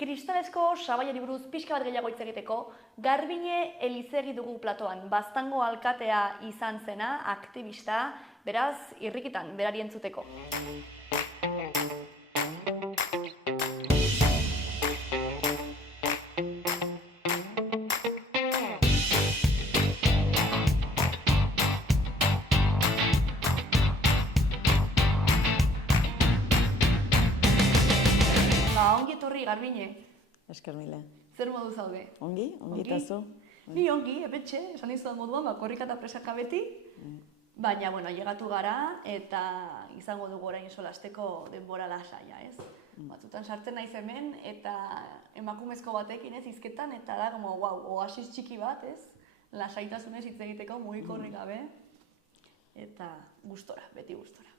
Kristalezko sabaiari buruz pixka bat gehiago hitz egiteko, Garbine Elizegi dugu platoan, Baztango alkatea izan zena, aktivista, beraz, irrikitan, berari entzuteko. Ongi etorri, Garbine. Esker mile. Zer modu zaude? Ongi eta zu? Ni ongi, ebetxe, esan dizudan moduan, korrika eta presaka beti. Baina, llegatu gara eta izango dugu orain solasteko denbora lasaia, ez? Batzutan sartzen naiz hemen eta emakumezko batekin, ez, hizketan, eta da, oasis txiki bat, ez? Lasaitasunez hitz egiteko mugikorrik gabe. Eta gustora, beti gustora.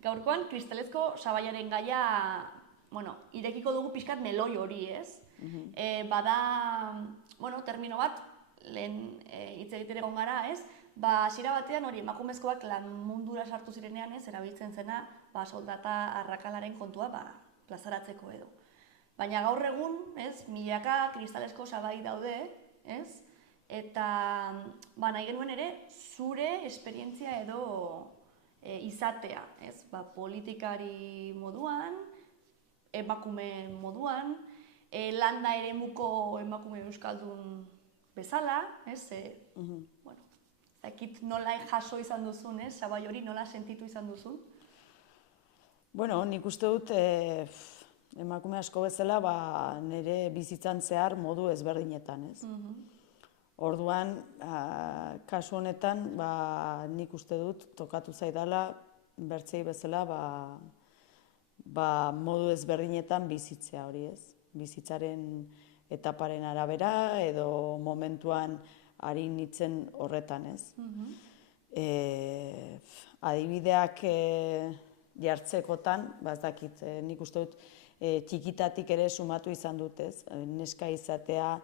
Gaurkoan, kristalezko sabaiaren gaia, irekiko dugu pixkat meloi hori, ez? Bada, termino bat, lehen hitz egiten egon gara, ez? Hasiera batean hori emakumezkoak lan mundura sartu zirenean, ez? Erabiltzen zena, soldata arrakalaren kontua, plazaratzeko edo. Baina gaur egun, ez? Milaka kristalezko sabai daude, ez? Eta, nahi genuen ere, zure esperientzia edo izatea, ez? Politikari moduan, emakume moduan, landa eremuko emakume euskaldun bezala, ez? Zakit nola jaso izan duzun, ez? Sabai hori nola sentitu izan duzun? Nik uste dut emakume asko bezala nire bizitzan zehar modu ezberdinetan, ez? Orduan, kasu honetan, nik uste dut tokatu zaidala bertzei bezala modu ezberdinetan bizitzea hori, ez? Bizitzaren etaparen arabera edo momentuan ari nintzen horretan, ez? Adibideak jartzekotan, ez dakit, nik uste dut txikitatik ere sumatu izan dut, ez? Neska izatea,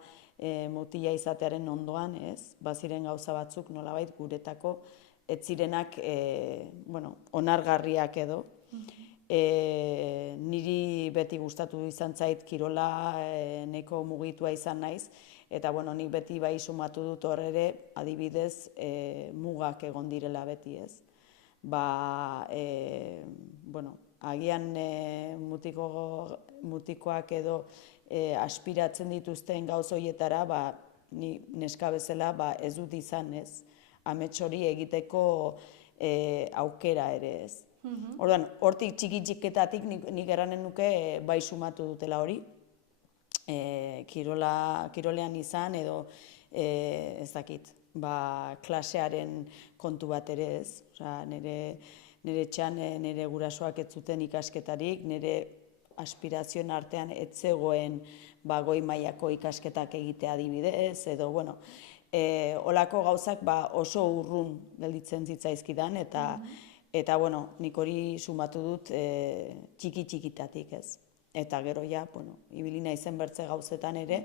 mutila izatearen ondoan, ez? Baziren gauza batzuk nolabait guretako ez zirenak onargarriak edo. Niri beti gustatu izan zait kirola, nahiko mugitua izan naiz, eta nik beti bai sumatu dut hor ere, adibidez, mugak egon direla beti, ez? Agian mutikoak edo aspiratzen dituzten gauz horietara, ni neska bezala ez dut izan, ez? Amets hori egiteko aukera ere, ez? Orduan, hortik txiki-txiketatik nik eranen nuke bai sumatu dutela hori. Kirolean izan edo, ez dakit, klasearen kontu bat ere, ez? Nire txan, nire gurasoak ez zuten ikasketarik, nire aspirazioen artean ez zegoen goi mailako ikasketak egitea adibidez, edo, holako gauzak oso urrun gelditzen zitzaizkidan, eta, nik hori sumatu dut txiki-txikitatik, ez? Eta gero ibili naizen bertze gauzetan ere,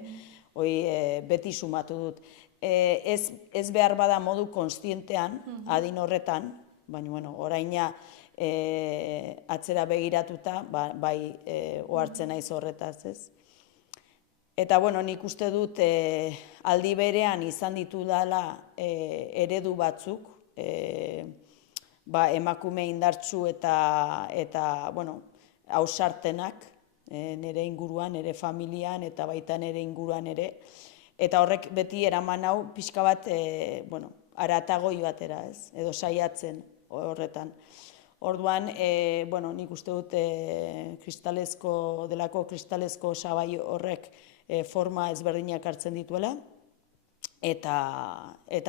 hori beti sumatu dut. Ez behar bada modu konstientean, adin horretan, baina oraina atzera begiratuta, bai ohartzen naiz horretaz, ez? Eta nik uste dut aldi berean izan ditudala eredu batzuk, emakume indartsu eta ausartenak nire inguruan, nire familian eta baita nire inguruan ere, eta horrek beti eraman hau pixka bat haratagoi batera, ez? Edo saiatzen horretan. Orduan, nik uste dut kristalezko sabai horrek forma ezberdinak hartzen dituela, eta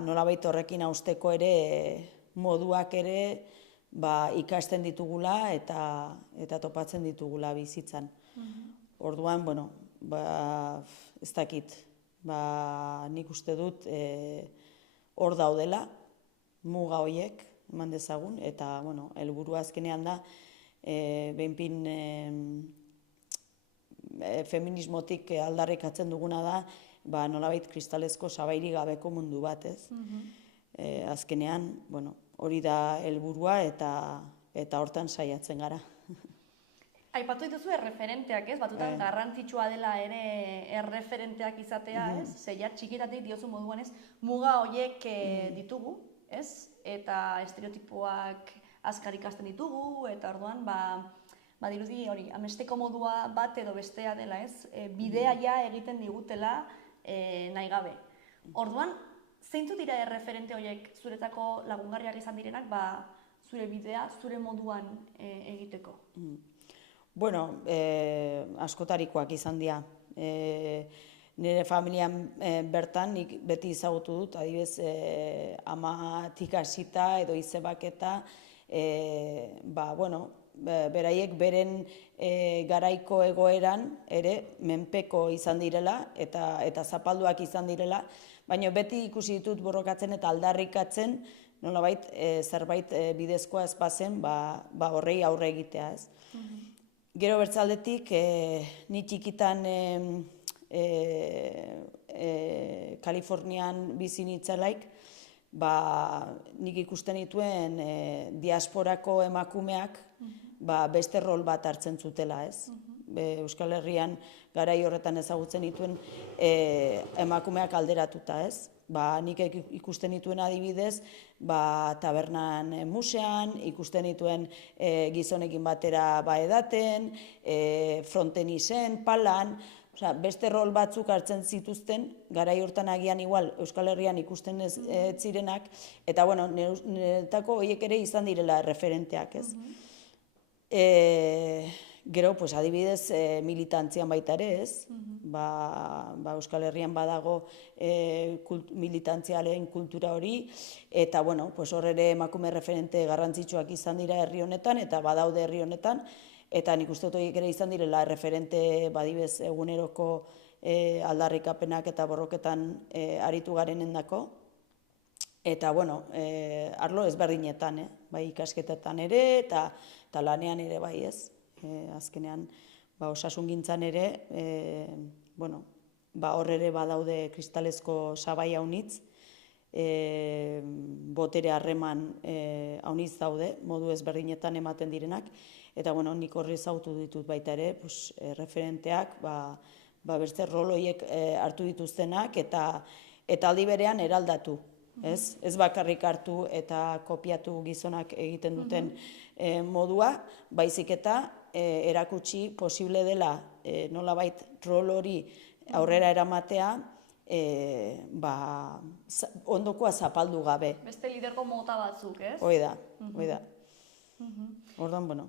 nolabait horrekin hausteko ere moduak ere ikasten ditugula eta topatzen ditugula bizitzan. Orduan, ez dakit, nik uste dut hor daudela, muga horiek, eman dezagun, eta helburua azkenean da, behinpin feminismotik aldarrikatzen duguna da, nolabait kristalezko sabairik gabeko mundu bat, ez? Azkenean, hori da helburua eta hortan saiatzen gara. Aipatu dituzu erreferenteak, ez? Batutan garrantzitsua dela ere erreferenteak izatea, ez? Zeia txikitatik diozu moduan, ez? Muga horiek ditugu, ez? Eta estereotipoak azkar ikasten ditugu, eta orduan, dirudi hori, amesteko modua bat edo bestea dela, ez? Bidea ja egiten digutela nahi gabe. Orduan, zeintzuk dira erreferente horiek zuretako lagungarriak izan direnak, zure bidea, zure moduan egiteko? Bueno, askotarikoak izan dira. Nire familian bertan nik beti ezagutu dut, adibidez, amatik hasita edo izebaketa, beraiek beren garaiko egoeran ere menpeko izan direla eta zapalduak izan direla, baina beti ikusi ditut borrokatzen eta aldarrikatzen, nolabait zerbait bidezkoa ez bazen, horrei aurre egitea, ez. Gero bertzaldetik, ni txikitan Kalifornian bizi nintzelaik, nik ikusten dituen diasporako emakumeak beste rol bat hartzen zutela, ez. Euskal Herrian garai horretan ezagutzen dituen emakumeak alderatuta, ez. Nik ikusten dituen adibidez, tabernan musean, ikusten dituen gizonekin batera edaten, frontenisen, palan, beste rol batzuk hartzen zituzten, garai hortan agian igual Euskal Herrian ikusten ez zirenak, eta niretako horiek ere izan direla referenteak, ez. Gero, adibidez, militantzian baita ere, ez? Euskal Herrian badago militantzialen kultura hori, eta hor ere emakume referente garrantzitsuak izan dira herri honetan, eta badaude herri honetan, eta nik uste dut horiek ere izan direla referente badibez eguneroko aldarrikapenak eta borroketan aritu garenendako. Eta, arlo ezberdinetan, bai ikasketetan ere, eta lanean ere bai ez. Azkenean, osasungintzan ere, hor ere badaude kristalezko sabai haunitz, botere harreman haunitz daude, modu ezberdinetan ematen direnak, eta nik horri zautu ditut baita ere, referenteak, beste rol horiek hartu dituztenak, eta aldi berean eraldatu. Ez bakarrik hartu eta kopiatu gizonak egiten duten modua, baizik eta erakutsi posible dela nolabait rol hori aurrera eramatea ondokoa zapaldu gabe. Beste lidergo mota batzuk, ez? Hoi da. Orduan,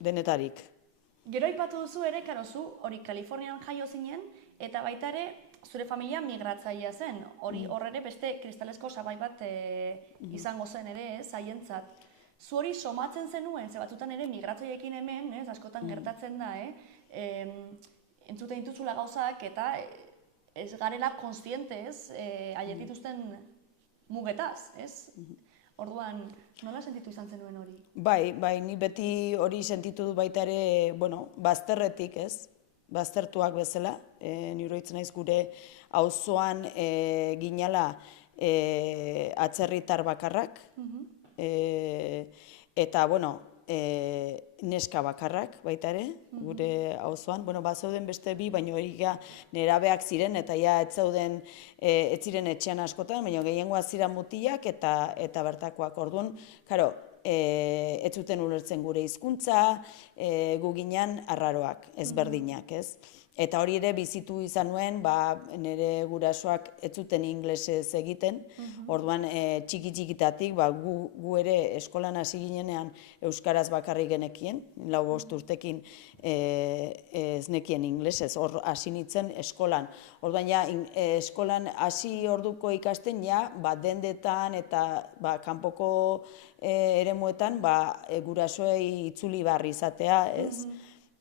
denetarik. Gero aipatu duzu ere, zu hori Kalifornian jaio zinen, eta baita ere zure familia migratzailea zen. Horre beste kristalesko sabai bat izango zen ere, haientzat. Zu hori somatzen zenuen, ze batzutan ere migratzaiekin hemen, askotan gertatzen da, entzuten dituzula gauzak eta ez garela konstientez haiek dituzten mugetaz, ez? Orduan, nola sentitu izan zenuen hori? Bai, ni beti hori sentitu du baita ere, bazterretik, ez? Baztertuak bezala, niroitzen naiz gure auzoan ginala atzerritar bakarrak, eta, neska bakarrak baita ere, gure auzoan. Bazauden beste bi, baina hori nerabeak ziren, eta ez ziren etxean askotan, baina gehiengoa ziren mutilak eta bertakoak. Orduan, karo, ez zuten ulertzen gure hizkuntza, gu ginen arraroak, ezberdinak, ez? Eta hori ere bizitu izan nuen, nire gurasoak ez zuten inglesez egiten, orduan txiki-txikitatik gu ere eskolan hasi ginenean euskaraz bakarrik genekien, 4-5 urtekin ez nekien inglesez, hor hasi nintzen eskolan. Orduan eskolan hasi orduko ikasten dendetan eta kanpoko eremuetan gurasoei itzuli behar izatea, ez?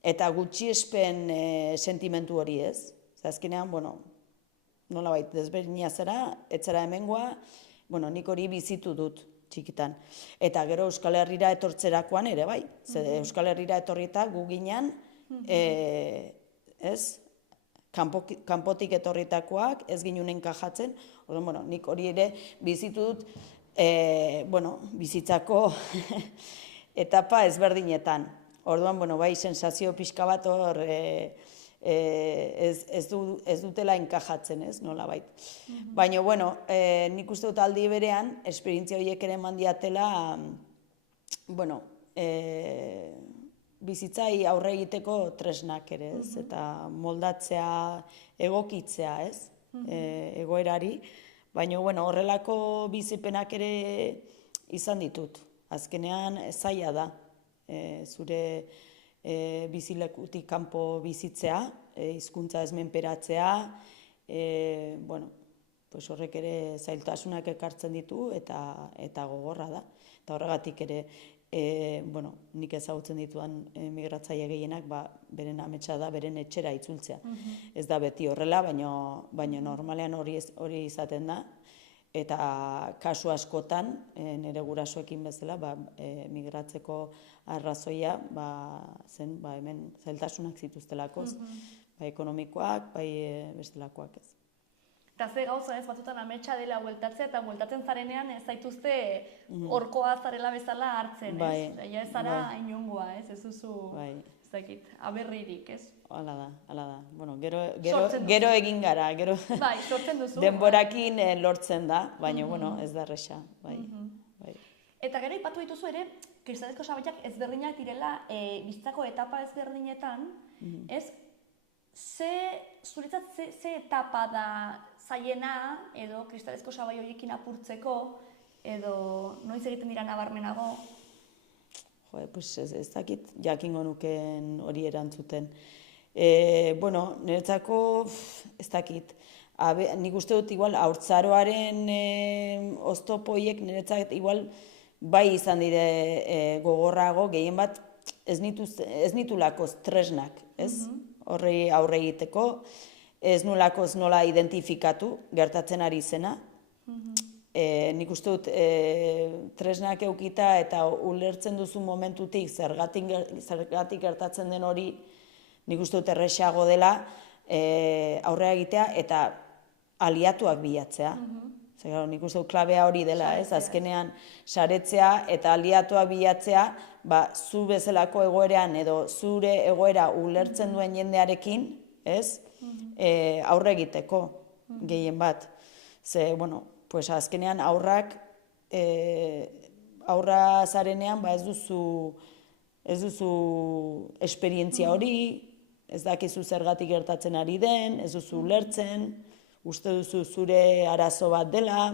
Eta gutxiespen sentimentu hori, ez? Azkenean, nolabait desberdina zera, etzera hemengoa, nik hori bizitu dut txikitan. Eta gero Euskal Herrira etortzerakoan ere, bai. Euskal Herrira etorrita gu ginen, ez? Kanpotik etorritakoak, ez ginen enkajatzen. Nik hori ere bizitu dut, bizitzako etapa ezberdinetan. Orduan, bueno, bai, sensazio pixka bat hor ez dutela enkajatzen, ez, nolabait. Baina, bueno, nik uste dut aldi berean, esperientzia horiek ere eman diatela, bueno, bizitzai aurre egiteko tresnak ere, ez, eta moldatzea, egokitzea, ez, egoerari. Baina, bueno, horrelako bizipenak ere izan ditut. Azkenean, zaila da, zure bizilekutik kanpo bizitzea, hizkuntza ez menperatzea, bueno, pues horrek ere zailtasunak ekartzen ditu eta gogorra da. Eta horregatik ere, bueno, nik ezagutzen dituan migratzaile gehienak, beren ametsa da, beren etxera itzultzea. Ez da beti horrela, baina normalean hori izaten da. Eta kasu askotan, nire gurasoekin bezala, migratzeko arrazoia zen hemen zailtasunak zituztelakoz, bai ekonomikoak, bai bestelakoak ez. Eta ze gauza ez batzutan ametsa dela bueltatzea, eta bueltatzen zarenean ez zaituzte horkoa zarela bezala hartzen, ez? Ja ez zara inongoa, ez? Ez duzu, ez dakit, aberririk, ez? Hala da. Bueno, gero egin gara, gero bai, sortzen duzu. Denborakin lortzen da, baina, bueno, ez da erresa, bai. Eta gero ipatu dituzu ere, kristalezko sabaiak ezberdinak direla bizitzako etapa ezberdinetan, ez? Zuretzat ze etapa da zailena, edo kristalezko sabai horiekin apurtzeko, edo noiz egiten dira nabarmenago? Pues ez dakit jakingo nuken hori erantzuten. Bueno, niretzako ez dakit. Nik uste dut igual haurtzaroaren oztopoiek niretzat igual bai izan dire gogorrago, gehien bat ez nitulako tresnak, ez? Horri aurre egiteko, ez nulakoz nola identifikatu gertatzen ari zena. Nik uste dut tresnak eukita eta ulertzen duzu momentutik zergatik gertatzen den hori, nik uste dut erresago dela aurrea egitea eta aliatuak bilatzea. Nik uste dut klabea hori dela, ez? Azkenean saretzea eta aliatuak bilatzea, zu bezalako egoeran edo zure egoera ulertzen duen jendearekin, ez? Aurre egiteko, gehien bat. Ze, bueno, pues azkenean aurra zarenean ez duzu esperientzia hori, ez dakizu zergatik gertatzen ari den, ez duzu ulertzen, uste duzu zure arazo bat dela.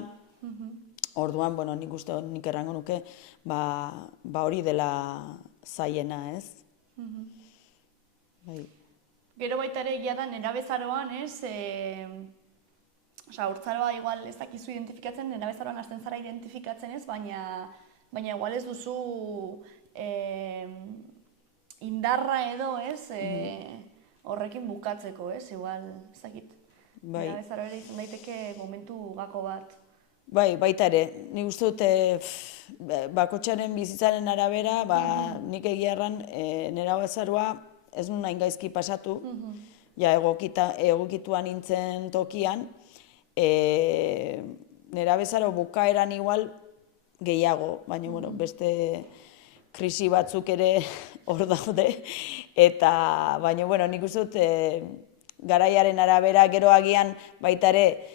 Orduan, bueno, nik errango nuke, hori dela zailena, ez? Gero baita ere egia da nerabezaroan, ez? Haurtzaroa igual ez dakizu identifikatzen, nerabezaroan hasten zara identifikatzen ez, baina igual ez duzu indarra edo, ez? Horrekin bukatzeko, ez? Igual, ez dakit. Nerabezaro ere izan daiteke momentu gako bat. Baita ere, nik uste dut bakotxaren bizitzaren arabera, nik egia erran nerabezaroa ez nun hain gaizki pasatu, ja egokituan nintzen tokian, nerabezaro bukaeran igual gehiago, baina beste krisi batzuk ere hor daude, eta baina nik uste dut garaiaren arabera gero agian baita ere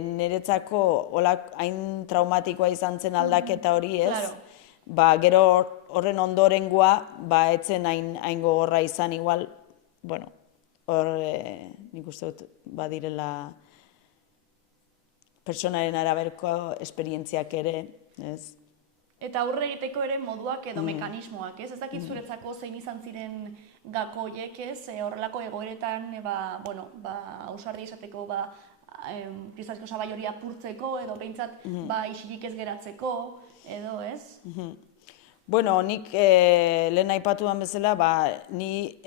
niretzako hain traumatikoa izan zen aldaketa hori, ez? Gero horren ondorengoa etzen hain gogorra izan igual, bueno, hor nik uste dut badirela personaren araberko esperientziak ere, ez? Eta aurre egiteko ere moduak edo mekanismoak, ez? Ez dakit zuretzako zein izan ziren gakoiek, ez? Horrelako egoeretan, ausardia izateko, kristalezko sabai hori apurtzeko, edo behintzat isilik ez geratzeko, edo, ez? Bueno, nik lehen aipatuan bezala, ni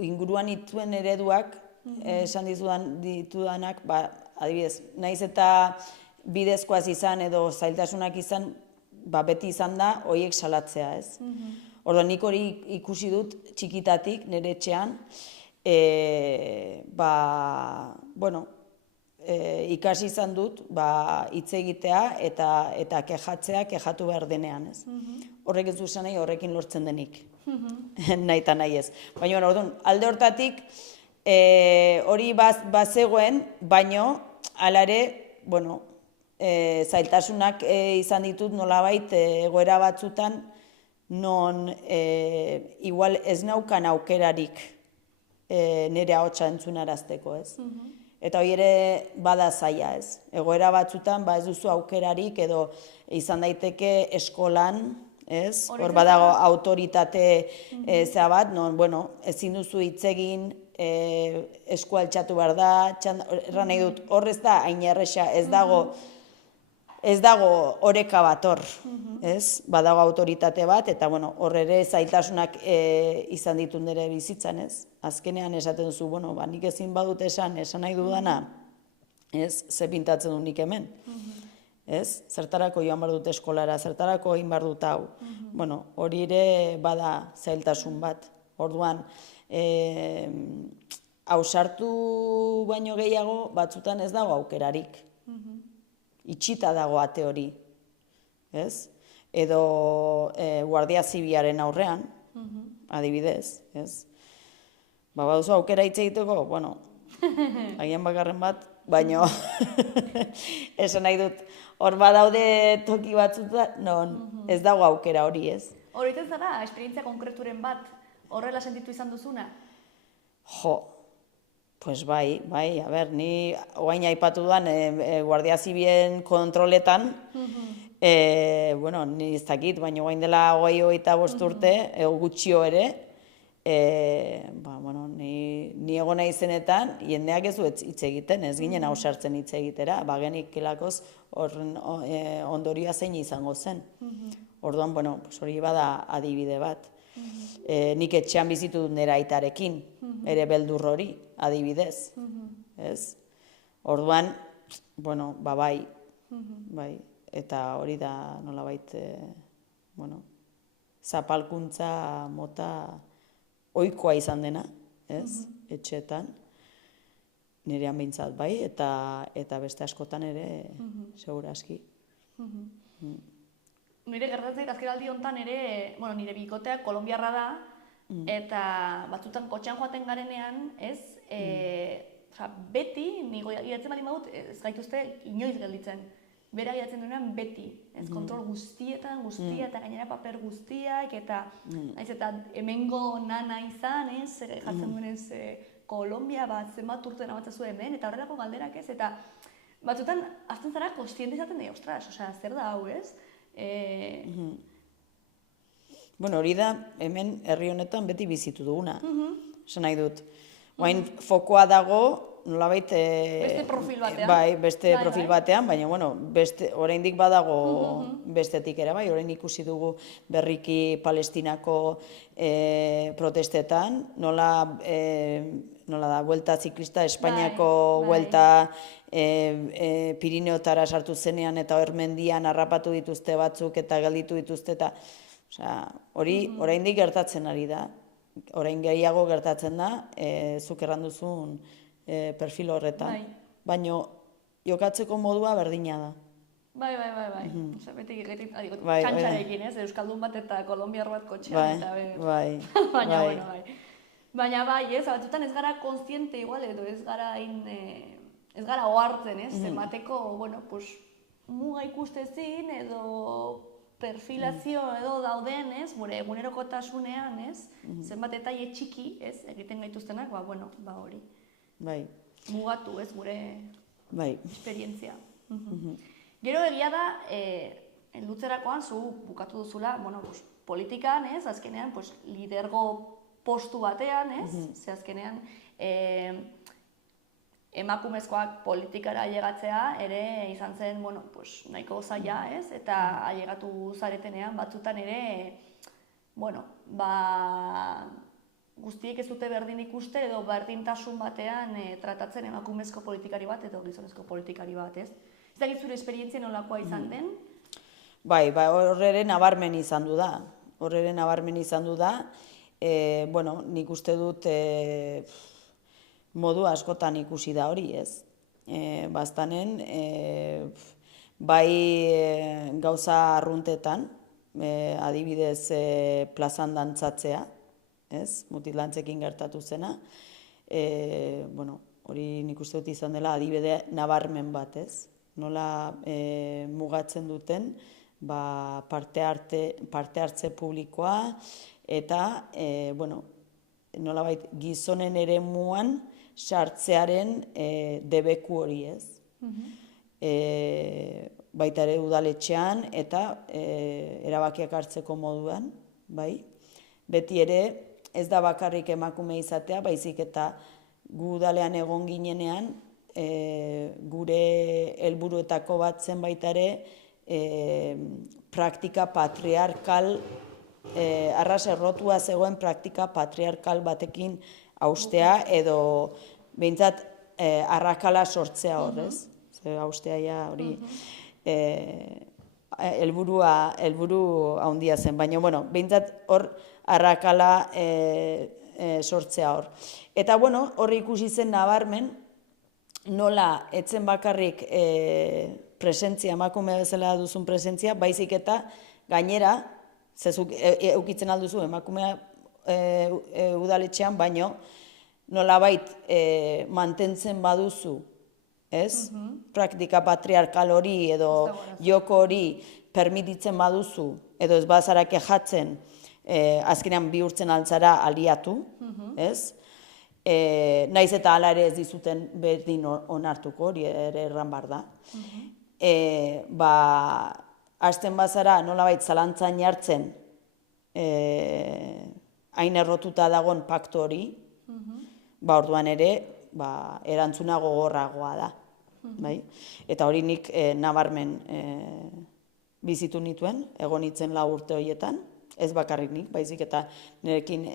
inguruan ituen ereduak, esan ditudanak, adibidez, nahiz eta bidezkoaz izan edo zailtasunak izan, beti izan da horiek salatzea, ez? Orduan, nik hori ikusi dut txikitatik, nire etxean, ikasi izan dut, hitz egitea eta kexatzea kexatu behar denean, ez? Horrek ez du esan nahi horrekin lortzen denik, nahi eta nahi ez. Baina, orduan, alde hortatik, hori bazegoen, baino, hala ere, bueno, zailtasunak izan ditut nolabait egoera batzutan, non igual ez naukan aukerarik nire ahotsa entzunarazteko, ez? Eta hori ere bada zaila, ez? Egoera batzutan, ez duzu aukerarik edo izan daiteke eskolan, ez? Hor badago autoritate zea bat, non, bueno, ezin duzu hitz egin, eskua altxatu behar da, erran nahi dut, hor ez da hain erresa, ez dago oreka bat hor, ez? Badago autoritate bat, eta bueno, hor ere zailtasunak izan ditut nire bizitzan, ez? Azkenean esaten duzu, bueno, nik ezin badut esan nahi dudana, ez? Ze pintatzen du nik hemen, ez? Zertarako joan behar dut eskolara, zertarako egin behar dut hau. Bueno, hori ere bada zailtasun bat. Orduan, ausartu baino gehiago, batzutan ez dago aukerarik. Itxita dago ate hori, ez? Edo Guardia Zibilaren aurrean, adibidez, ez? Baduzu aukera hitz egiteko, bueno, agian bakarren bat, baino esan nahi dut, hor badaude toki batzutan, non ez dago aukera hori, ez? Horretzen zara, esperientzia konkreturen bat, horrela sentitu izan duzuna? Jo, pues bai, a ber, ni oain aipatu duan Guardia Zibilen kontroletan, bueno, ni ez dakit, baina oain dela 25 urte, gutxio ere, bueno, ni egon nahi zenetan, jendeak ez du hitz egiten, ez ginen ausartzen hitz egitera, bagenik kelakoz horren ondorioa zein izango zen. Orduan, bueno, hori bada adibide bat. Nik etxean bizitu dut nire aitarekin, ere beldur hori, adibidez, ez? Orduan, bueno, bai, eta hori da nolabait, bueno, zapalkuntza mota ohikoa izan dena, ez? Etxeetan, nirean behintzat bai, eta beste askotan ere, seguraski. Nire gertatzen azkenaldi honetan ere, bueno, nire bikotea kolonbiarra da, eta batzutan kotxean joaten garenean, ez, beti, nigo iratzen bali badut, ez gaituzte inoiz gelditzen. Bera iratzen duenean beti, ez, kontrol guztia, eta gainera paper guztiak, eta hemengo nana izan, ez, jartzen duenez Kolombia bat, zenbat urte nabatzazu hemen, eta horrelako galderak, ez, eta batzutan, azten zara, kostiente izaten ostras, osea, zer da hau, ez? Bueno, hori da, hemen herri honetan beti bizitu duguna. Esan nahi dut. Oain fokoa dago, nolabait... Beste profil batean. Bai, beste profil batean, baina, bueno, oraindik badago bestetik ere, bai, orain ikusi dugu berriki Palestinako protestetan, nola da, vuelta ziklista, Espainiako vuelta Pirineotara sartu zenean eta hor mendian harrapatu dituzte batzuk eta gelditu dituzte eta hori oraindik gertatzen ari da. Orain gehiago gertatzen da, zuk erran duzun perfil horretan. Baina jokatzeko modua berdina da. Bai. Beti txantxarekin, ez? Euskaldun bat eta kolombiar bat kotxean. Bai. Baina, bueno, bai. Baina bai, ez, batzutan ez gara kontziente igual, edo ez gara ohartzen, ez? Zenbateko, bueno, pues, muga ikustezin edo perfilazio edo dauden, ez? Gure egunerokotasunean, ez? Zenbat detaile txiki, ez? Egiten gaituztenak, bueno, hori. Bai. Mugatu, ez? Gure esperientzia. Gero egia da, lutzerakoan, zu bukatu duzula, bueno, politikan, ez? Azkenean, lidergo postu batean, ez? Ze azkenean, emakumezkoak politikara ailegatzea ere izan zen, bueno, nahiko zaila, ez? Eta ailegatu zaretenean batzutan ere, bueno, guztiek ez dute berdin ikuste edo berdintasun batean tratatzen emakumezko politikari bat edo gizonezko politikari bat, ez? Ez dakit zure esperientzia nolakoa izan den? Bai, horrere nabarmen izan du da. Bueno, nik uste dut modu askotan ikusi da hori, ez? baztanen, bai gauza arruntetan, adibidez plazan dantzatzea, ez? Mutil-dantzekin gertatu zena, bueno, hori nik uste dut izan dela adibide nabarmen bat, ez? Nola mugatzen duten parte hartze publikoa eta, bueno, nolabait gizonen eremuan sartzearen debeku hori, ez? Baita ere udaletxean eta erabakiak hartzeko moduan, bai? Beti ere ez da bakarrik emakume izatea, baizik eta gu udalean egon ginenean, gure helburuetako bat zen baita ere praktika patriarkal, arras errotua zegoen praktika patriarkal batekin haustea edo behintzat arrakala sortzea hor, ez? Haustea ja hori helburu handia zen, baina, bueno, behintzat hor arrakala sortzea hor. Eta, bueno, horri ikusi zen nabarmen, nola etzen bakarrik presentzia, emakume bezala duzun presentzia, baizik eta gainera, zezuk eukitzen alduzu emakumea udaletxean, baino nolabait mantentzen baduzu, ez? Praktika patriarkal hori edo joko hori permititzen baduzu, edo ez bazara kejatzen, azkenean bihurtzen altzara aliatu, ez? Naiz eta hala ere ez dizuten berdin onartuko, hori ere erran bar da. Hasten bazara nolabait zalantzan jartzen hain errotuta dagoen paktu hori, orduan ere erantzuna gogorragoa da. Eta hori nik nabarmen bizitu nituen, egon nitzen 4 urte horietan, ez bakarrik nik, baizik eta nirekin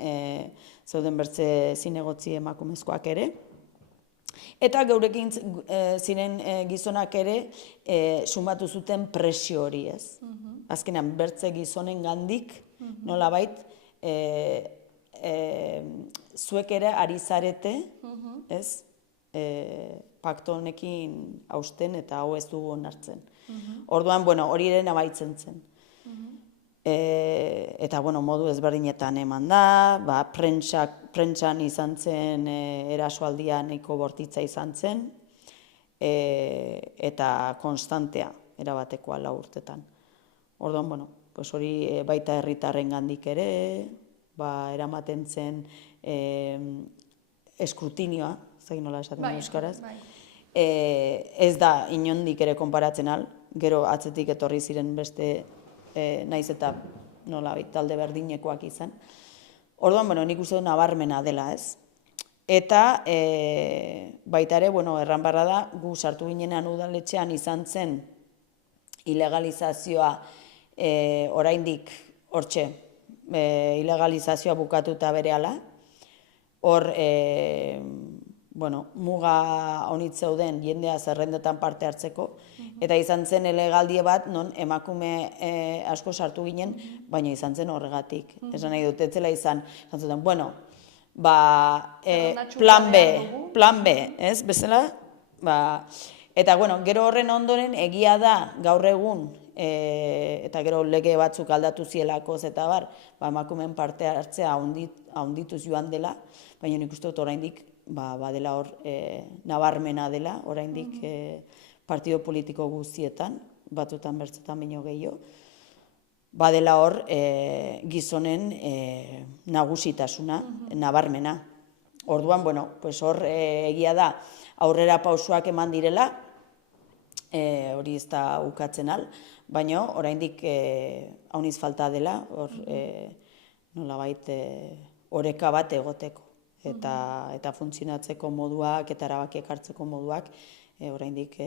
zeuden bertze zinegotzi emakumezkoak ere. Eta geurekin ziren gizonak ere sumatu zuten presio hori, ez? Azkenean, bertze gizonen gandik, nolabait, zuek ere ari zarete, ez? Pakto honekin hausten eta hau ez dugu onartzen. Orduan, bueno, hori ere nabaitzen zen. Eta, bueno, modu ezberdinetan eman da, prentsan izan zen erasoaldia nahiko bortitza izan zen, eta konstantea erabatekoa 4 urtetan. Orduan, bueno, hori baita herritarren gandik ere, eramaten zen eskrutinioa, zagin nola esaten euskaraz, ez da inondik ere konparatzen al, gero atzetik etorri ziren beste naiz eta nolabait talde berdinekoak izan. Orduan, bueno, nik uste dut nabarmena dela, ez? Eta baita ere, bueno, erran barra da, gu sartu ginenean udaletxean izan zen ilegalizazioa oraindik hortxe, ilegalizazioa bukatuta berehala. Hor, bueno, muga honitz zeuden jendea zerrendetan parte hartzeko, eta izan zen elegaldie bat, non emakume asko sartu ginen, baina izan zen horregatik. Esan nahi dut, etzela izan zuten, bueno, plan B, ez, bezala? Eta, bueno, gero horren ondoren egia da gaur egun, eta gero lege batzuk aldatu zielakoz eta bar, emakumeen parte hartzea haundituz joan dela, baina nik uste dut oraindik badela hor nabarmena dela, oraindik partido politiko guztietan, batzutan bertzetan baino gehiago, badela hor gizonen nagusitasuna, nabarmena. Orduan, bueno, hor egia da aurrera pausoak eman direla, hori ez da ukatzen al, baina oraindik hauniz falta dela, hor nolabait oreka bat egoteko. Eta funtzionatzeko moduak eta erabakiak hartzeko moduak oraindik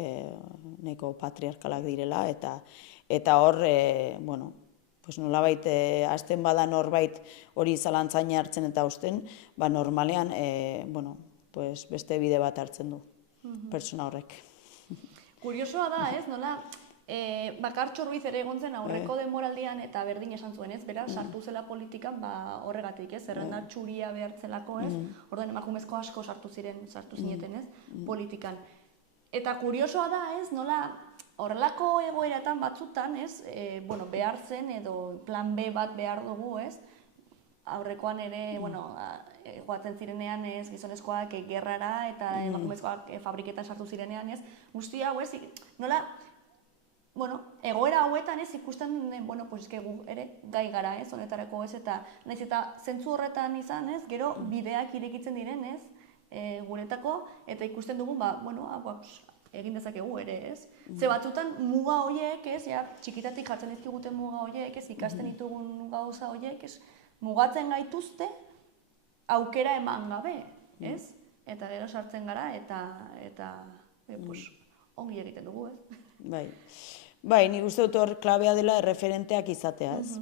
nahiko patriarkalak direla eta hor, bueno, nolabait hasten bada norbait hori zalantzan hartzen eta hausten, normalean, bueno, beste bide bat hartzen du pertsona horrek. Kuriosoa da, ez, nola, Bakartxo Ruiz ere egon zen aurreko denboraldian eta berdin esan zuen, ez, bera, sartu zela politikan horregatik, ez, zerrenda txuria behartzelako, ez, orduan emakumezko asko sartu zineten, ez, politikan. Eta kuriosoa da, ez, nola horrelako egoeratan batzutan, ez, behar zen edo plan B bat behar dugu, ez, aurrekoan ere, joaten zirenean, ez, gizonezkoak gerrara eta emakumezkoak fabriketan sartu zirenean, ez, guzti hau, ez, nola, egoera hauetan, ez, ikusten, gu ere gai gara, ez, honetarako, ez, eta nahiz eta zentzu horretan izan, ez, gero bideak irekitzen diren, ez, guretako, eta ikusten dugu, egin dezakegu ere, ez? Ze batzutan muga horiek, ez, txikitatik jartzen dizkiguten muga horiek, ez, ikasten ditugun gauza horiek, ez, mugatzen gaituzte aukera eman gabe, ez? Eta gero sartzen gara, eta ongi egiten dugu, ez? Bai, nik uste dut hor klabea dela erreferenteak izatea, ez?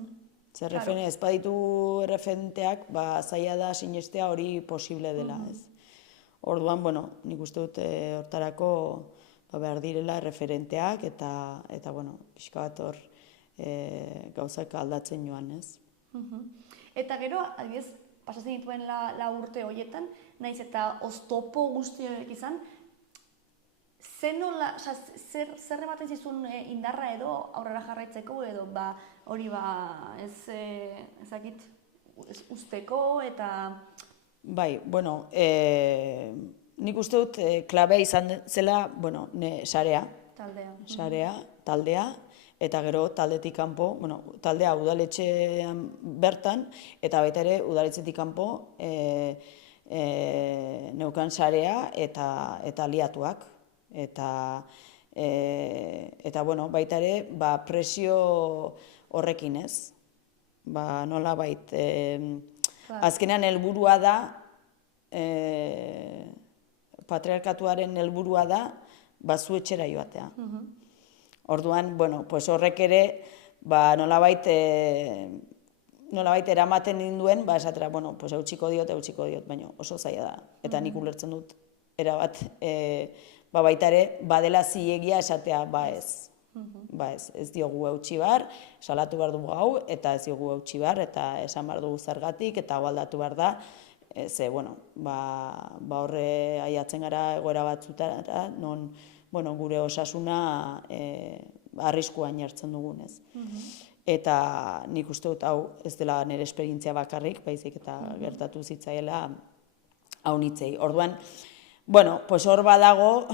Zer ez baditu erreferenteak, zaila da sinestea hori posible dela, ez? Orduan, nik uste dut hortarako behar direla referenteak eta pixka bat hor gauzak aldatzen joan, ez? Eta gero, adibidez, pasatzen dituen la urte horietan, nahiz eta oztopo guzti horiek izan, zer ematen zizun indarra edo aurrera jarraitzeko edo hori ezakit usteko eta... Bai, nik uste dut klabea izan zela, sarea. Taldea, eta gero taldetik kanpo, taldea udaletxean bertan, eta baita ere udaletxetik kanpo neukan sarea eta aliatuak. Eta baita ere, presio horrekin ez. Nola baita... Azkenean helburua da, patriarkatuaren helburua da, zu etxera joatea. Orduan, horrek ere, nolabait eramaten ninduen, esatera, eutxiko diot, baina oso zaila da. Eta nik ulertzen dut, erabat, baita ere, badela zilegia esatea, ez diogu eutxi bar, salatu behar dugu hau, eta ez diogu eutxi bar, eta esan behar dugu zergatik, eta aldatu behar da, ze, horre aiatzen gara egoera batzutara, non, gure osasuna arriskuan jartzen dugunez. Eta nik uste dut hau ez dela nire esperientzia bakarrik, baizik eta gertatu zitzaiela haunitzei. Orduan, hor badago,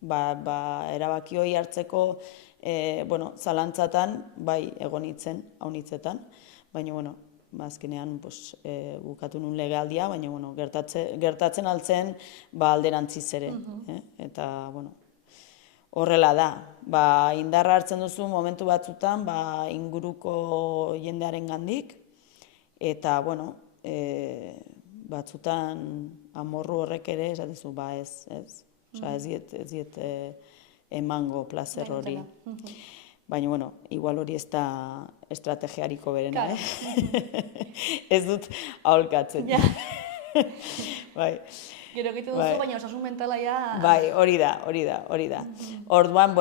erabaki hori hartzeko zalantzatan, bai egon nintzen, haunitzetan, baina, azkenean bukatu nun legealdia, baina gertatzen altzen alderantziz ere. Eta, horrela da. Indarra hartzen duzu momentu batzutan inguruko jendearen gandik, eta, batzutan amorru horrek ere, esatezu, ez. Ez diet emango plazer hori. Baina, igual hori ez da estrategiariko berena, Ez dut aholkatzen. Gero egiten duzu, baina osasun mentala ja... Bai, hori da. Orduan,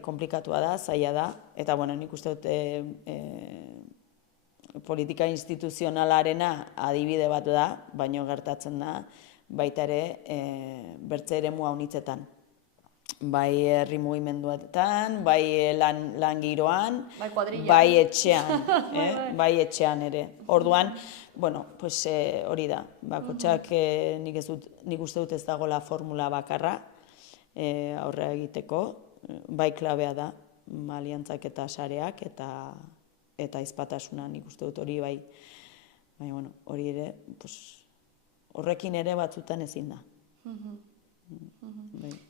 komplikatua da, zaila da, eta nik uste dut politika instituzionalarena adibide bat da, baina gertatzen da, baita ere bertze eremu haunitzetan. Bai herri mugimenduetan, bai lan giroan, bai etxean ere. Orduan, hori da. Bakotxak nik uste dut ez dagoela formula bakarra aurrera egiteko. Bai klabea da, aliantzak eta sareak eta izpatasuna nik uste dut hori bai. Baina, hori ere, horrekin ere batzutan ezin da.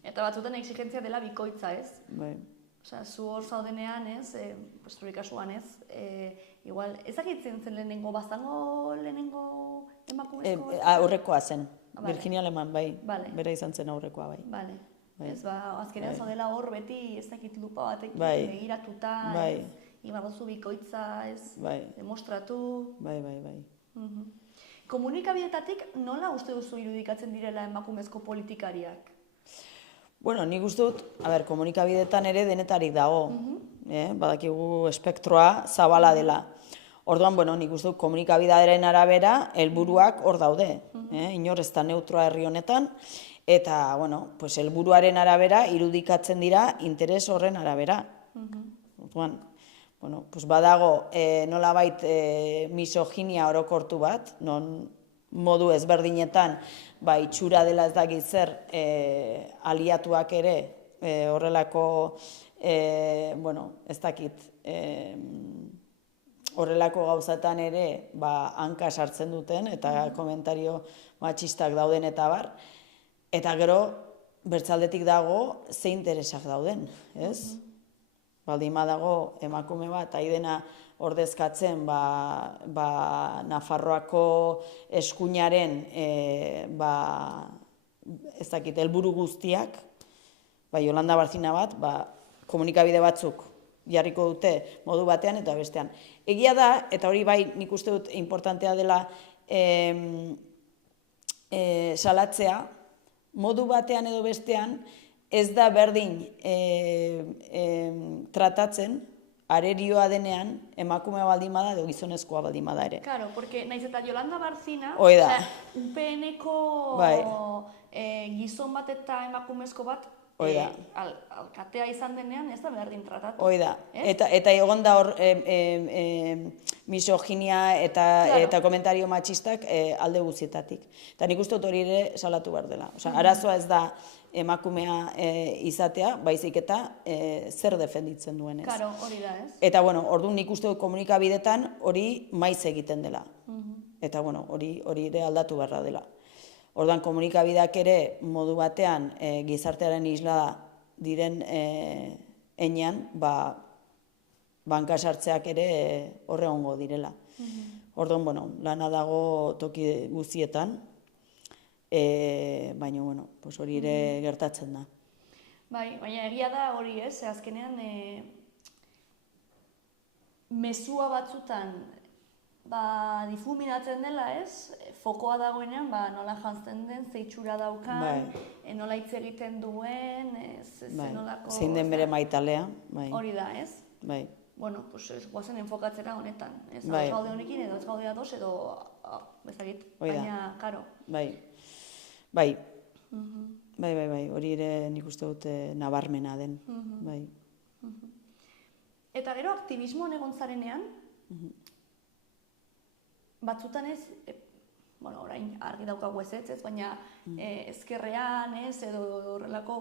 Eta batzutan exigentzia dela bikoitza, ez? Bai. Osea, zu hor zaudenean, ez? Zure kasuan, ez? Igual, ezagitzen zen lehenengo, bazango lehenengo emakumezko? Aurrekoa zen. Virginia Aleman, bai. Bera izan zen aurrekoa, bai. Bale. Ez, azkenean zaudela hor beti ez dakit lupa batekin begiratuta, ez? Imagozu bikoitza, ez? Demostratu. Bai. Komunikabidetatik nola uste duzu irudikatzen direla emakumezko politikariak? Nik uste dut, komunikabidetan ere denetarik dago. Badakigu espektroa zabala dela. Orduan, nik uste dut komunikabidearen arabera helburuak hor daude. Inor ez da neutroa herri honetan. eta, bueno, pues, helburuaren arabera irudikatzen dira interes horren arabera. Orduan, bueno, pues badago nolabait misoginia orokortu bat, non modu ezberdinetan itxura dela ez dakit zer aliatuak ere horrelako, bueno, ez dakit, horrelako gauzatan ere hanka sartzen duten eta komentario matxistak dauden eta bar. Eta gero, bertzaldetik dago ze interesak dauden, ez? Baldin badago emakume bat aidena ordezkatzen Nafarroako eskuinaren ez dakit helburu guztiak, Yolanda Barcina bat, komunikabide batzuk jarriko dute modu batean eta bestean. Egia da, eta hori bai nik uste dut importantea dela salatzea, modu batean edo bestean ez da berdin tratatzen arerioa denean emakumea baldin bada edo gizonezkoa baldin bada ere. Claro, porque naiz eta Yolanda Barcina, UPN-eko gizon bat eta emakumezko bat alkatea izan denean ez da berdin tratatu. Oida, eta egon da hor misoginia eta komentario matxistak alde guztietatik. Eta nik uste dut hori ere salatu behar dela. Arazoa ez da emakumea izatea, baizik eta zer defenditzen duen ez. Claro, hori da ez. Eta, bueno, orduan nik uste dut komunikabidetan hori maiz egiten dela. Eta, bueno, hori ere aldatu beharra dela. Orduan, komunikabideak ere modu batean gizartearen isla diren enean, banka sartzeak ere horre ongo direla. Orduan, bueno, lana dago toki guztietan, baina, bueno, hori ere gertatzen da. Bai, baina egia da hori ez, azkenean mezua batzutan difuminatzen dela ez, fokoa dagoenean nola jantzen den, zeitxura daukan, nola hitz egiten duen, zenolako... Zein den bere maitalea. Hori da ez? Bai. Bueno, guazen enfokatzera honetan, ez gaude honekin edo ez gaude ados edo bezagit, baina, karo. Bai, hori ere nik uste dut nabarmena den, bai. Eta gero aktivismoan egon zarenean, batzutan ez, orain argi daukagu ez, baina ezkerrean ez, edo horrelako,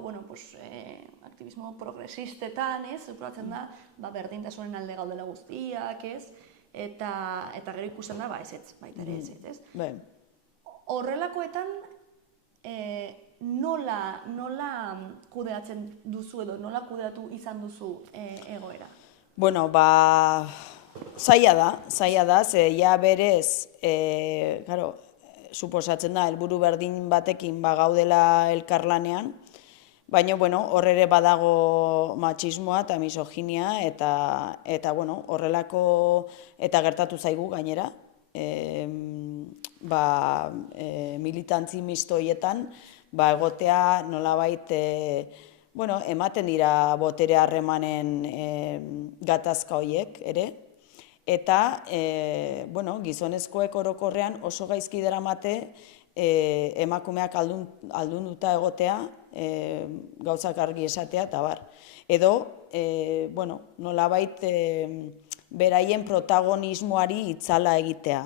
aktivismo progresistetan ez, zupuratzen da, berdintasunen alde gaudela guztiak ez, eta gero ikusten da, ez, baita ere ez. Horrelakoetan, nola kudeatzen duzu edo nola kudeatu izan duzu egoera? Bueno, zaila da, ze ja berez, suposatzen da, helburu berdin batekin gaudela elkarlanean, baina, hor ere badago matxismoa eta misoginia, eta, horrelako, eta gertatu zaigu gainera, militantzi mistoietan, egotea nolabait, ematen dira botere harremanen gatazka horiek ere, eta gizonezkoek orokorrean oso gaizki daramate emakumeak aldunduta egotea, gauzak argi esatea eta bar. Edo, nolabait beraien protagonismoari itzala egitea.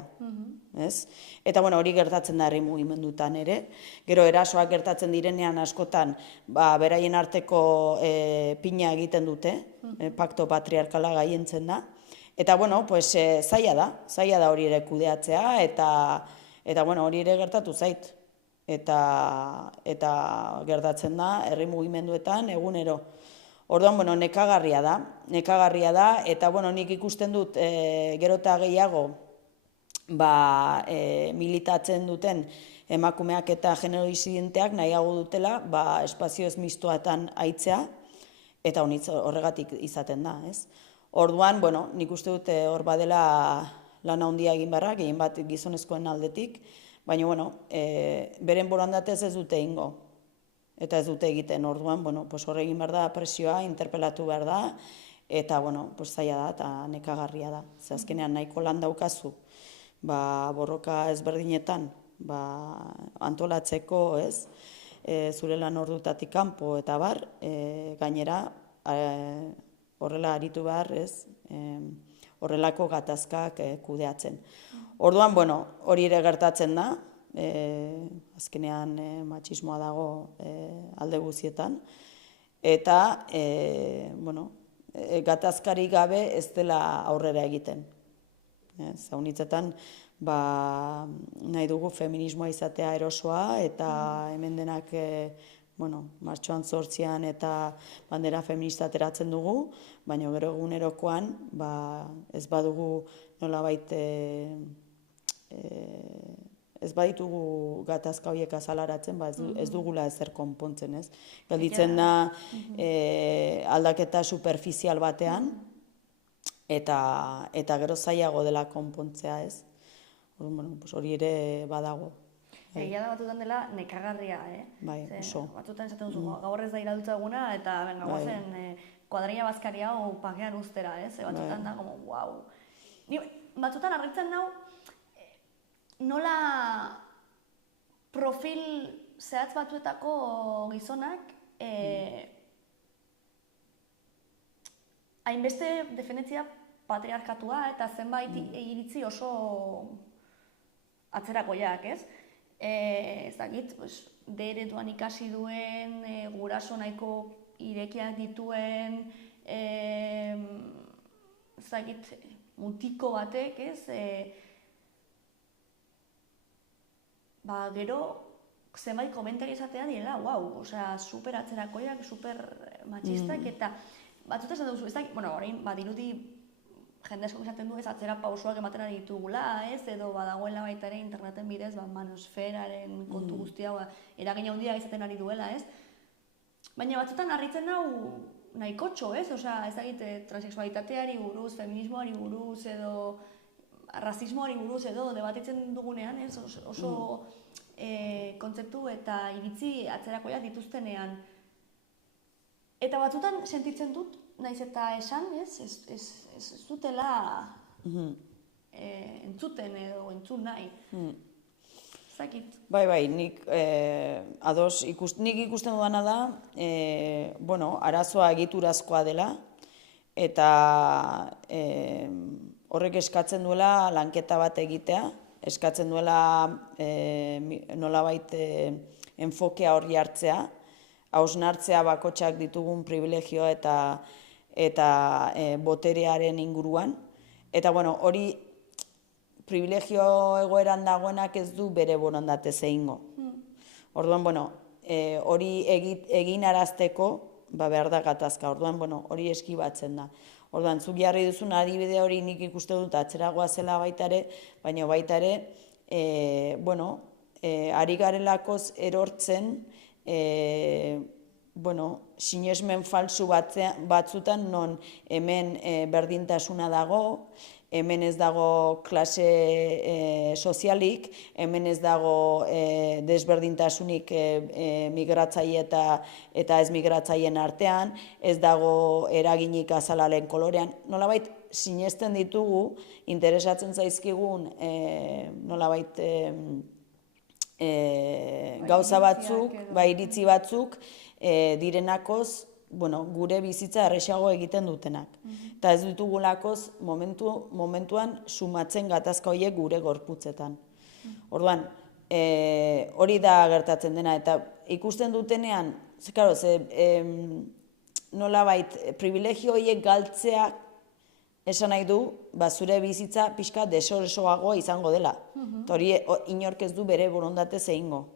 Eta hori gertatzen da herri mugimendutan ere. Gero erasoak gertatzen direnean askotan beraien arteko pina egiten dute, pakto patriarkala gaientzen da. Eta zaila da hori ere kudeatzea eta hori ere gertatu zait. Eta gertatzen da herri mugimenduetan egunero. Orduan, nekagarria da, eta nik ikusten dut gero eta gehiago militatzen duten emakumeak eta genero disidenteak nahiago dutela espazio ez mistoetan aitzea, eta horregatik izaten da, ez? Orduan, nik uste dut hor badela lana handia egin beharra, gehien bat gizonezkoen aldetik, baina, beren borondatez ez dute ingo, eta ez dute egiten. Orduan, hor egin behar da presioa, interpelatu behar da, eta, zaila da eta nekagarria da. Ze azkenean nahiko lan daukazu, borroka ezberdinetan antolatzeko, ez? zure lan ordutatik kanpo eta bar, gainera horrela aritu behar, ez, horrelako gatazkak kudeatzen. Orduan, bueno, hori ere gertatzen da, azkenean matxismoa dago alde guzietan, eta, bueno, gatazkari gabe ez dela aurrera egiten. Zaunitzetan, nahi dugu feminismoa izatea erosoa, eta hemen denak, bueno, martxoan 8an eta bandera feminista ateratzen dugu, baina gero egunerokoan, ez badugu nolabait ez baditugu gatazka horiek azalaratzen, ez dugula ezer konpontzen, ez? Gelditzen da aldaketa superficial batean, eta gero zailago dela konpontzea, ez? Hori ere badago. Egia da batutan dela nekagarria, Bai, oso. Batutan esaten duzu, gaur ez da iraultza eguna, eta benga, guazen kuadrilla bazkari hau pakean ustera, ez? Batutan da, como, wow. Batutan harritzen nau, nola profil zehatz batzuetako gizonak hainbeste defenditzea patriarkatua eta zenbait iritzi oso atzerakoiak, ez? Ez dakit, D ereduan ikasi duen, guraso nahiko irekiak dituen, ez dakit, mutiko batek, ez? Gero, zenbait komentari izatea direla, wow, osea, super atzerakoiak, super matxistak, eta batzuta esan duzu, ez dakit, bueno, orain, dirudi jende asko esaten du ez atzera pausoak ematen ari ditugula, ez, edo badagoela baita ere interneten bidez, manosferaren kontu guztia, eragin handia izaten ari duela, ez? Baina batzutan harritzen hau nahikotxo, ez? Osea, ez dakit, transexualitateari buruz, feminismoari buruz, edo rasismoari buruz, edo debatitzen dugunean, ez? Oso kontzeptu eta iritzi atzerakoiak dituztenean. Eta batzutan sentitzen dut, naiz eta esan, ez zutela entzuten edo entzun nahi. Zakit. Bai, nik ikusten dudana da, arazoa egiturazkoa dela, eta horrek eskatzen duela lanketa bat egitea, eskatzen duela nolabait enfokea hori hartzea, hausnartzea bakotxak ditugun privilegioa eta boterearen inguruan. Eta, hori privilegio egoeran dagoenak ez du bere borondatez egingo. Orduan, hori eginarazteko behar da gatazka. Orduan, hori eskibatzen da. Orduan, zuk jarri duzun adibide hori nik ikuste dut atzeragoa zela baita ere, baina baita ere, ari garelakoz erortzen, sinesmen falsu batzutan non hemen berdintasuna dago, hemen ez dago klase sozialik, hemen ez dago desberdintasunik migratzaile eta ez migratzaien artean, ez dago eraginik azalaren kolorean. Nolabait, sinesten ditugu, interesatzen zaizkigun, nolabait, gauza batzuk, iritzi batzuk, direnakoz, gure bizitza erresago egiten dutenak. Eta ez ditugulakoz momentuan sumatzen gatazka horiek gure gorputzetan. Orduan, hori da gertatzen dena, eta ikusten dutenean, nolabait, privilegio horiek galtzea esan nahi du, zure bizitza pixka desoresoagoa izango dela. Hori inork ez du bere borondatez egingo.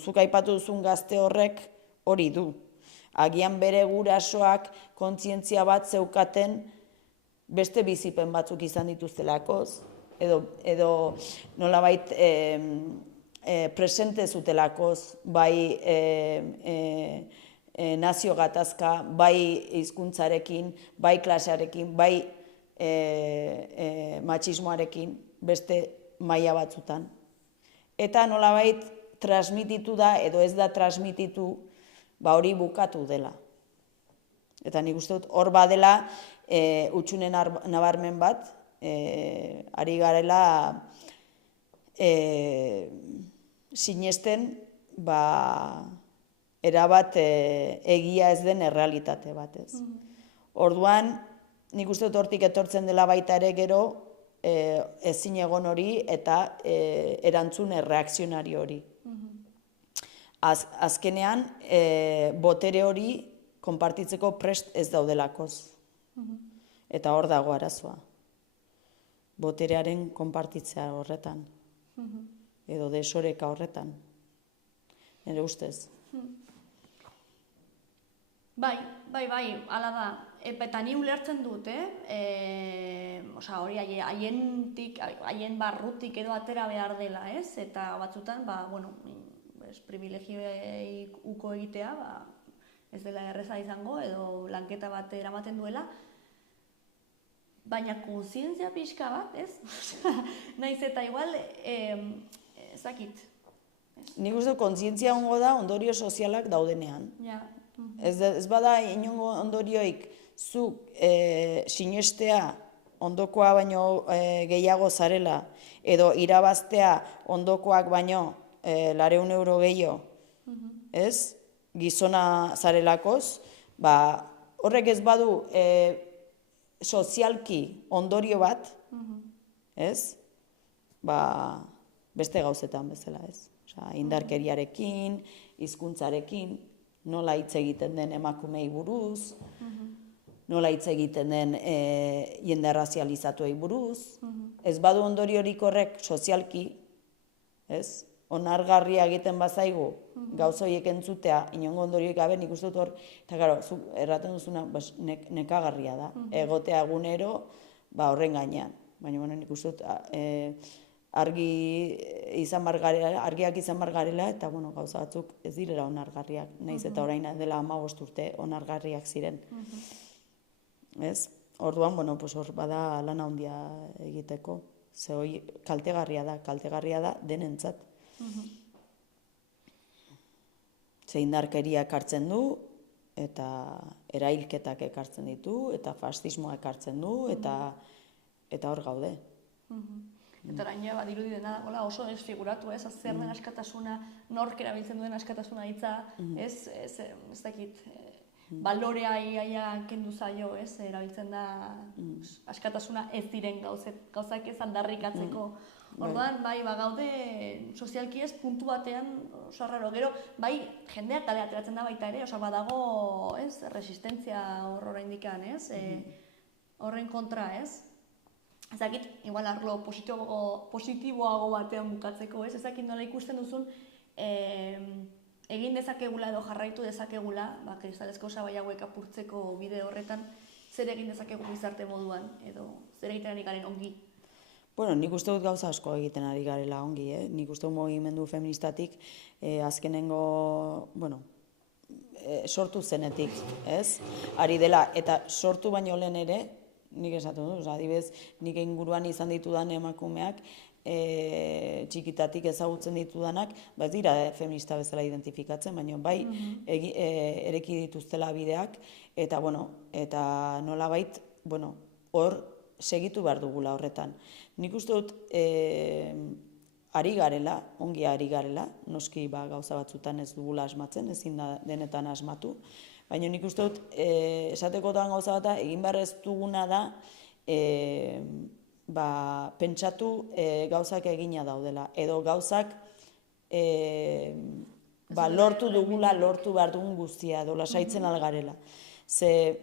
Zuk aipatu duzun gazte horrek hori du. Agian bere gurasoak kontzientzia bat zeukaten beste bizipen batzuk izan dituztelakoz, edo nolabait presente zutelakoz, bai nazio gatazka, bai hizkuntzarekin, bai klasearekin, bai matxismoarekin, beste maila batzutan. Eta nolabait transmititu da, edo ez da transmititu, hori bukatu dela. Eta nik uste dut, hor badela utxune nabarmen bat, ari garela sinesten erabat egia ez den errealitate bat, ez. Orduan, nik uste dut hortik etortzen dela baita ere gero ezin egon hori eta erantzun erreakzionari hori. Azkenean, botere hori konpartitzeko prest ez daudelakoz. Eta hor dago arazoa. Boterearen konpartitzea horretan. Edo desoreka horretan. Nire ustez. Bai, hala da. Eta ni ulertzen dut, hori haien barrutik edo atera behar dela, ez? Eta batzutan, privilegioei uko egitea, ez dela erreza izango, edo lanketa bat eramaten duela, baina kontzientzia pixka bat, ez? Naiz eta igual, ezakit. Nik uste kontzientzia hongo da ondorio sozialak daudenean. Ez bada inongo ondorioik zuk sinestea ondokoa baino gehiago zarela, edo irabaztea ondokoak baino 200 euro gehiago, ez? Gizona zarelakoz, horrek ez badu sozialki ondorio bat, ez? Beste gauzetan bezala, ez? Indarkeriarekin, hizkuntzarekin, nola hitz egiten den emakumei buruz, nola hitz egiten den jende arrazializatuei buruz, ez badu ondoriorik horrek sozialki, ez? Onargarria egiten bazaigu, gauzoiek entzutea, inongo ondorioik gabe, nik uste dut hor, eta gero, erraten duzuna, nekagarria da, egotea egunero, horren gainean. Baina, nik uste dut, argiak izan bar garela, eta, gauza batzuk ez direla onargarriak, nahiz eta orain dela 15 urte onargarriak ziren. Ez? Orduan, hor bada lana handia egiteko, ze hori kaltegarria da denentzat. Ze indarkeria ekartzen du, eta erailketak ekartzen ditu, eta fascismoa ekartzen du, eta hor gaude. Eta orain badirudi dena oso desfiguratu, ez? Zer den askatasuna, nork erabiltzen duen askatasuna hitza, ez dakit, balorea iaia kendu zaio, ez? Erabiltzen da askatasuna ez diren gauzak ez aldarrikatzeko. Orduan, gaude sozialki ez puntu batean, oso arraro, gero, jendeak kale ateratzen da baita ere, badago, ez, resistentzia oraindikan, ez, horren kontra, ez. Ezakit, igual arlo positiboago batean bukatzeko, ez, ezakit nola ikusten duzun, egin dezakegula edo jarraitu dezakegula, kristalezko osabai hauek apurtzeko bide horretan, zer egin dezakegu gizarte moduan, edo zer egiten ari garen ongi. Nik uste dut gauza asko egiten ari garela ongi, nik uste dut mugimendu feministatik azkenengo, sortu zenetik, ez? Ari dela, eta sortu baino lehen ere, nik esaten dut, adibidez, nik inguruan izan ditudan emakumeak, txikitatik ezagutzen ditudanak, ez dira feminista bezala identifikatzen, baina ereki dituztela bideak, eta nolabait, hor segitu behar dugula horretan. Nik uste dut ari garela, ongi ari garela, noski gauza batzutan ez dugula asmatzen, ezin da denetan asmatu, baina nik uste dut esatekotan gauza bat egin behar ez duguna da pentsatu gauzak egina daudela, edo gauzak lortu dugula, lortu behar dugun guztia, edo lasaitzen algarela. Ze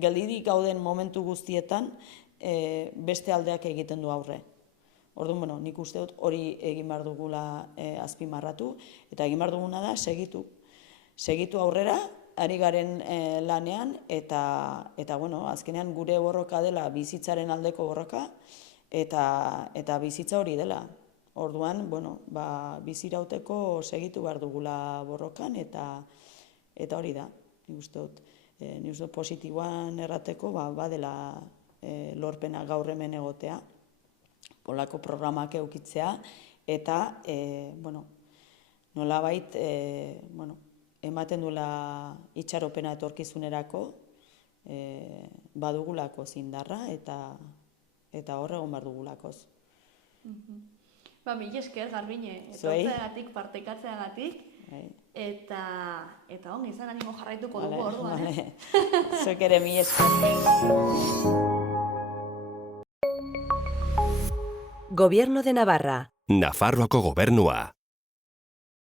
geldirik gauden momentu guztietan, beste aldeak egiten du aurre. Orduan, nik uste dut hori egin behar dugula azpimarratu, eta egin behar duguna da segitu. Segitu aurrera, ari garen lanean, eta azkenean gure borroka dela bizitzaren aldeko borroka, eta bizitza hori dela. Orduan, bizirauteko segitu behar dugula borrokan, eta hori da, nik uste dut positiboan errateko, badela lorpena gaur hemen egotea, polako programak eukitzea, eta, nolabait, ematen duela itxaropena etorkizunerako, badugulako zindarra, eta hor egon behar dugulakoz. Mila esker, Garbine, etortzeagatik, partekatzeagatik, Eta ongi izan animo jarraituko dugu orduan, ez? Zuek ere mila esker. Gobierno de Navarra. Nafarroako gobernua.